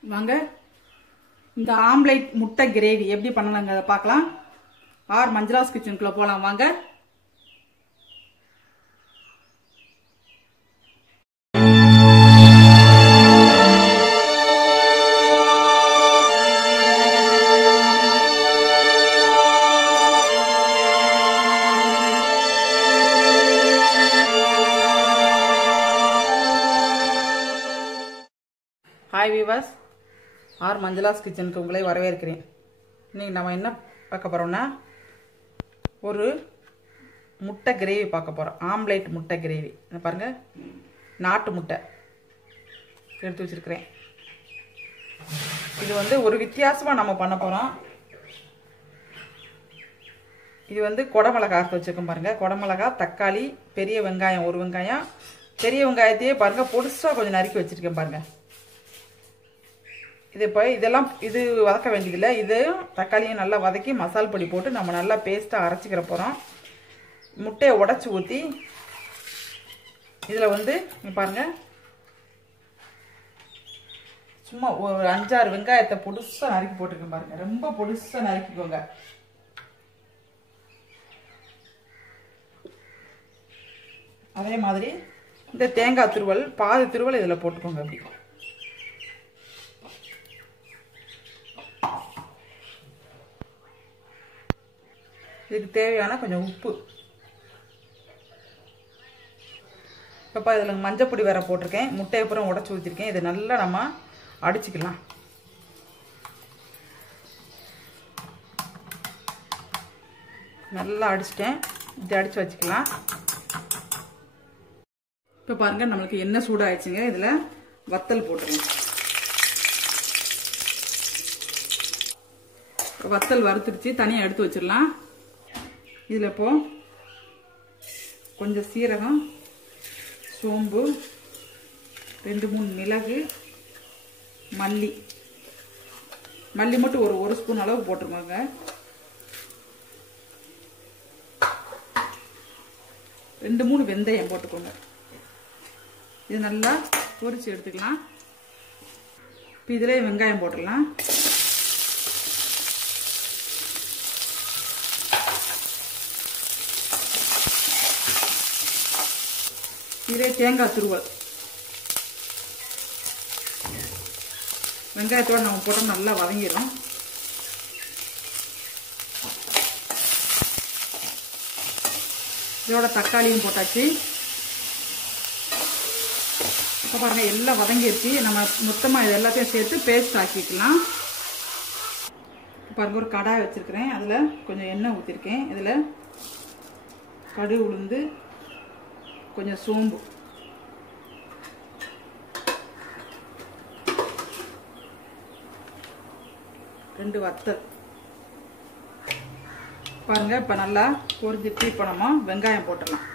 வாங்க. இந்த ஆம்லேட் முட்டை கிரேவி எப்படி பண்ணலாங்க? பார்க்கலாம். ஆர் மஞ்சராஸ் கிச்சனுக்குள்ள போகலாம் வாங்க. ஹாய் விவாஸ் ஆர் மஞ்சளாஸ் கிச்சனுக்கு உங்களை வரவேற்கிறேன். இன்றைக்கி நம்ம என்ன பார்க்க போகிறோம்னா ஒரு முட்டை கிரேவி பார்க்க போகிறோம் ஆம்லேட் முட்டை கிரேவி. என்ன பாருங்கள் நாட்டு முட்டை எடுத்து வச்சுருக்கிறேன். இது வந்து ஒரு வித்தியாசமாக நம்ம பண்ண போகிறோம் இது வந்து குடமிளகா அரைத்து வச்சுருக்கோம் பாருங்கள் குடமிளகா தக்காளி பெரிய வெங்காயம் ஒரு வெங்காயம். பெரிய வெங்காயத்தையே பாருங்கள் பொடுசாக கொஞ்சம் நறுக்கி வச்சுருக்கேன் பாருங்கள் இது இப்போ இதெல்லாம் இது வதக்க வேண்டியதில்லை. இது தக்காளியும் நல்லா வதக்கி மசால் பொடி போட்டு நம்ம நல்லா பேஸ்ட்டாக அரைச்சிக்கிற போகிறோம் முட்டையை உடச்சி ஊற்றி இதில் வந்து இங்க பாருங்க. சும்மா ஒரு அஞ்சாறு வெங்காயத்தை பொடுசாக நறுக்கி போட்டிருக்கேன் பாருங்கள் ரொம்ப பொடுசாக நறுக்கிக்கோங்க. அதே மாதிரி இந்த தேங்காய் துருவல் பாதி துருவல் இதில் போட்டுக்கோங்க அப்படி. இதுக்கு தேவையான கொஞ்சம் உப்பு. இப்போ இதில் மஞ்சப்பொடி வேற போட்டிருக்கேன். முட்டையை அப்புறம் உடச்சி ஊற்றிருக்கேன் இதை நல்லா நம்ம அடிச்சுக்கலாம். நல்லா அடிச்சிட்டேன். இதை அடித்து வச்சுக்கலாம். இப்போ பாருங்க நம்மளுக்கு என்ன சூடாயிடுச்சுங்க. இதில் வத்தல் போட்டுருங்க வத்தல் வறுத்துருச்சு தனியாக எடுத்து வச்சிடலாம். இதில் இப்போது கொஞ்சம் சீரகம் சோம்பு ரெண்டு மூணு மிளகு மல்லி. மல்லி மட்டும் ஒரு ஒரு ஸ்பூன் அளவு போட்டுருக்கோங்க ரெண்டு மூணு வெந்தயம் போட்டுக்கோங்க. இது நல்லா பொரித்து எடுத்துக்கலாம். இப்போ இதில் வெங்காயம் போட்டுடலாம் இதே தேங்காய் துருவல். வெங்காயத்தோடு நம்ம போட்டோம் நல்லா வதங்கிடும் இதோட தக்காளியும் போட்டாச்சு. இப்போ பாருங்க எல்லாம் வதங்கிருச்சு. நம்ம மொத்தமாக இது எல்லாத்தையும் சேர்த்து பேஸ்ட் ஆக்கிக்கலாம். பாருங்க ஒரு கடாய் வச்சுருக்கிறேன். அதில் கொஞ்சம் எண்ணெய் ஊற்றிருக்கேன் இதில் கடு உளுந்து கொஞ்சம் சோம்பு ரெண்டு வத்தல் பாருங்க இப்போ நல்லா பொரிஞ்சிட்டு இப்போ நம்ம வெங்காயம் போட்டுடலாம்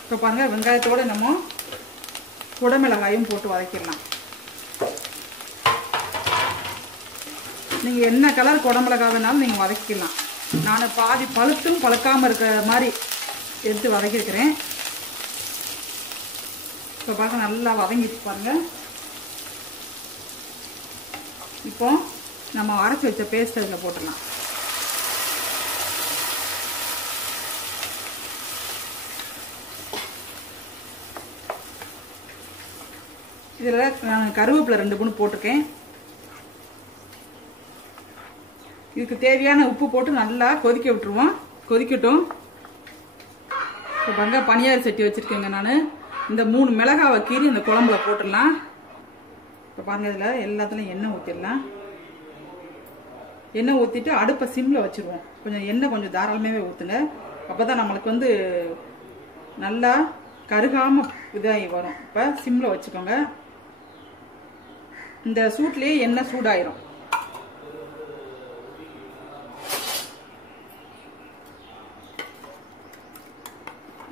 இப்போ பாருங்க வெங்காயத்தோட நம்ம குடமிளகாயும் போட்டு வதக்கிடலாம். நீங்கள் என்ன கலர் குடமிளகா வேணாலும் நீங்கள் வதக்கிக்கலாம் நான் பாதி பழுத்தும் பழுக்காமல் இருக்கிற மாதிரி எடுத்து வதக்கியிருக்கிறேன். இப்போ பார்க்க நல்லா வதங்கிட்டு பாருங்கள் இப்போ நம்ம அரைச்சி வச்ச பேஸ்ட் அதில் போட்டுடலாம். இதில் நான் கருவேப்பிலை ரெண்டு மூணு போட்டிருக்கேன். இதுக்கு தேவையான உப்பு போட்டு நல்லா கொதிக்க விட்டுருவோம். கொதிக்கட்டும். இப்போ பாருங்க பனியார் சட்டி வச்சுருக்கேங்க நான். இந்த மூணு மிளகாவை கீறி இந்த குழம்புல போட்டுடலாம். இப்போ பாருங்க இதில் எல்லாத்துலையும் எண்ணெய் ஊற்றிடலாம் எண்ணெய் ஊற்றிட்டு அடுப்பை சிம்மில் வச்சுருவோம். கொஞ்சம் எண்ணெய் கொஞ்சம் தாராளமாகவே ஊற்றுங்க அப்போ தான் நம்மளுக்கு வந்து நல்லா கருகாமல் இதாகி வரும். இப்போ சிம்மில் வச்சுக்கோங்க. இந்த சூட்லேயே எண்ணெய் சூடாயிரும்.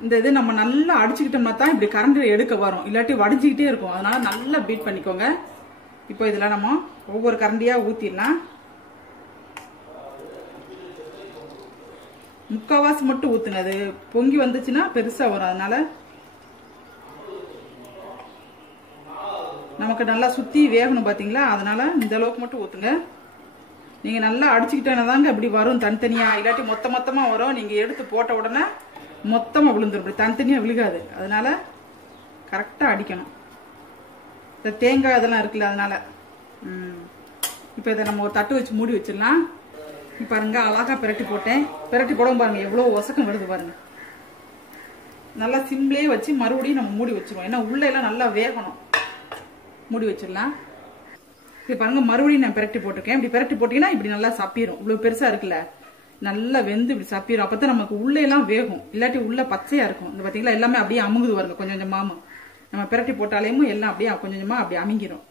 இந்த இது நம்ம நல்லா அடிச்சுக்கிட்டோம்னா தான் இப்படி கரண்ட் எடுக்க வரும். இல்லாட்டி வடிஞ்சிக்கிட்டே இருக்கும். அதனால நல்லா பீட் பண்ணிக்கோங்க. இப்போ இதில் நம்ம ஒவ்வொரு கரண்டியாக ஊற்றிடலாம் முக்கால்வாசி மட்டும் ஊற்றுங்க அது பொங்கி வந்துச்சுன்னா பெருசாக வரும். அதனால நமக்கு நல்லா சுற்றி வேகணும் பார்த்தீங்களா அதனால இந்த அளவுக்கு மட்டும் ஊற்றுங்க நீங்கள் நல்லா அடிச்சுக்கிட்டேன்னா தாங்க இப்படி வரும் தனித்தனியாக இல்லாட்டி மொத்த மொத்தமாக வரும். நீங்கள் எடுத்து போட்ட உடனே மொத்தமாக விழுந்துரும். இப்படி தனித்தனியாக விழுகாது. அதனால் கரெக்டாக அடிக்கணும். இந்த தேங்காய் இதெல்லாம் இருக்குல்ல அதனால். இப்போ இதை நம்ம ஒரு தட்டு வச்சு மூடி வச்சிடலாம். இப்போ பாருங்க அழகாக பிரட்டி போட்டேன். பிரட்டி போடவும் பாருங்கள் எவ்வளோ ஒசக்கம் வருது பாருங்கள் நல்லா சிம்லேயே வச்சு மறுபடியும் நம்ம மூடி வச்சிருவோம். ஏன்னா உள்ளே எல்லாம் நல்லா வேகணும். மூடி வச்சிடலாம். இப்போ பாருங்கள் மறுபடியும் நான் பிரட்டி போட்டிருக்கேன். இப்படி பிரட்டி போட்டிங்கன்னா இப்படி நல்லா சப்பிடும் இவ்வளோ பெருசாக இருக்குல்ல. நல்லா வெந்து இப்படி அப்போ அப்பதான் நமக்கு உள்ள எல்லாம் வேகும். இல்லாட்டி உள்ள பச்சையா இருக்கும். இந்த பாத்தீங்களா? எல்லாமே அப்படியே அமுங்குது பாருங்க. கொஞ்சம் கொஞ்சமாம நம்ம பிரட்டி போட்டாலேயும் எல்லாம் அப்படியே கொஞ்சம் கொஞ்சமா அப்படி அமுங்கிரும்.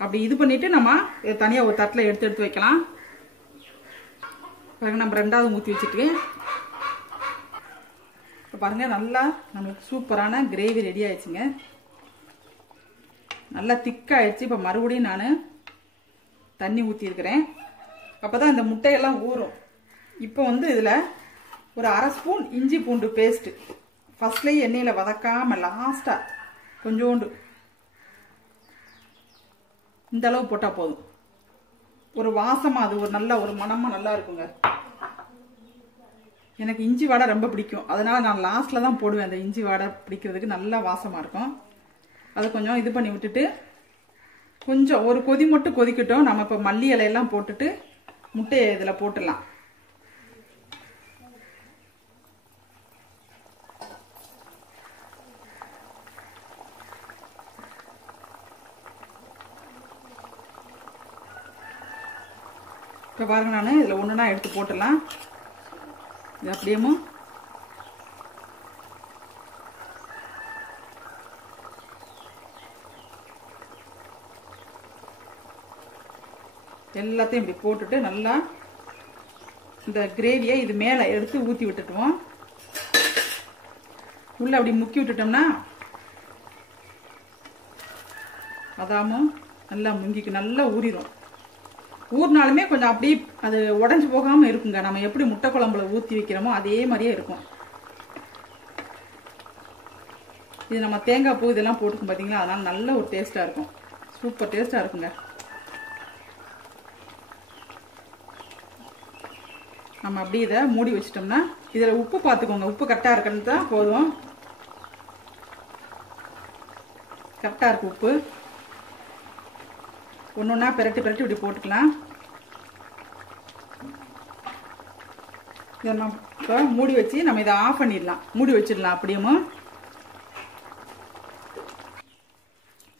அப்படி இது பண்ணிட்டு நம்ம தனியாக தனியா ஒரு தட்டில் எடுத்து எடுத்து வைக்கலாம். பாருங்க நம்ம ரெண்டாவது ஊற்றி வச்சுட்டு. இப்போ பாருங்க நல்லா நம்மளுக்கு சூப்பரான கிரேவி ரெடி ஆயிடுச்சுங்க. நல்லா திக்காயிடுச்சு. இப்போ மறுபடியும் நான் தண்ணி ஊற்றிருக்கிறேன் அப்போ தான் இந்த முட்டையெல்லாம் ஊறும். இப்போ வந்து இதில் ஒரு அரை ஸ்பூன் இஞ்சி பூண்டு பேஸ்ட்டு ஃபர்ஸ்ட்லேயே எண்ணெயில் வதக்காமல் லாஸ்ட்டாக கொஞ்சோண்டு இந்த அளவு போட்டால் போதும். ஒரு வாசமாக அது ஒரு நல்ல ஒரு மனமாக நல்லா இருக்குங்க. எனக்கு இஞ்சி வாடை ரொம்ப பிடிக்கும். அதனால் நான் லாஸ்ட்டில் தான் போடுவேன் அந்த இஞ்சி வாடை பிடிக்கிறதுக்கு. நல்லா வாசமாக இருக்கும். அதை கொஞ்சம் இது பண்ணி விட்டுட்டு கொஞ்சம் ஒரு கொதி மட்டும் கொதிக்கட்டும். நம்ம இப்போ மல்லி இலையெல்லாம் போட்டுட்டு முட்டையை இதில் போட்டுடலாம். இப்போ பாருங்க நான். இதில் ஒன்றுனா எடுத்து போட்டுடலாம். இது அப்படியேமோ எல்லாத்தையும் இப்படி போட்டுட்டு நல்லா இந்த கிரேவியை இது மேலே எடுத்து ஊற்றி விட்டுட்டுவோம். உள்ள அப்படி முக்கி விட்டுட்டோம்னா அதாமும் நல்லா முங்கிக்கு நல்லா ஊறிடும் ஊறினாலுமே கொஞ்சம் அப்படியே அது உடஞ்சி போகாமல் இருக்குங்க. நம்ம எப்படி முட்டை குழம்புல ஊற்றி வைக்கிறோமோ அதே மாதிரியே இருக்கும். இது நம்ம தேங்காய் பூ இதெல்லாம் போட்டுக்கும் பார்த்தீங்களா அதனால் நல்ல ஒரு டேஸ்ட்டாக இருக்கும். சூப்பர் டேஸ்ட்டாக இருக்குங்க. நம்ம அப்படியே இதை மூடி வச்சிட்டோம்னா இதில் உப்பு பார்த்துக்கோங்க உப்பு கரெக்டாக இருக்குன்னு தான் போதும். கரெக்டாக இருக்குது உப்பு. ஒன்று ஒன்றா பிரட்டி பிரட்டி இப்படி போட்டுக்கலாம். இதை நம்ம இப்போ மூடி வச்சு நம்ம இதை ஆஃப் பண்ணிடலாம். மூடி வச்சிடலாம் அப்படியும்.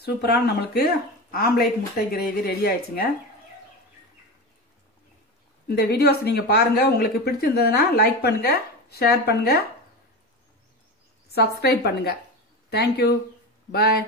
சூப்பரான நம்மளுக்கு ஆம்லேட் முட்டை கிரேவி ரெடி ஆயிடுச்சுங்க. இந்த வீடியோஸ் நீங்கள் பாருங்கள் உங்களுக்கு பிடிச்சிருந்ததுன்னா லைக் பண்ணுங்கள் ஷேர் பண்ணுங்கள் சப்ஸ்கிரைப் பண்ணுங்கள் தேங்க்யூ பாய்